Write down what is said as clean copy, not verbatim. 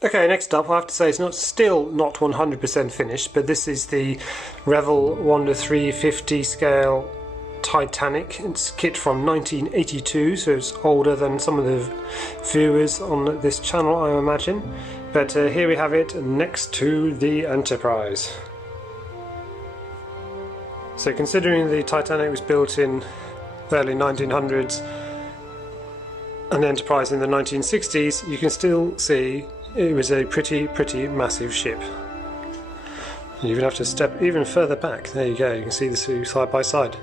Okay, next up, I have to say it's still not 100% finished, but this is the Revell Wonder 350 scale Titanic. It's kit from 1982, so it's older than some of the viewers on this channel, I imagine. But here we have it next to the Enterprise. So considering the Titanic was built in the early 1900s and the Enterprise in the 1960s, you can still see it was a pretty massive ship. You even have to step even further back. There you go, you can see the two side by side.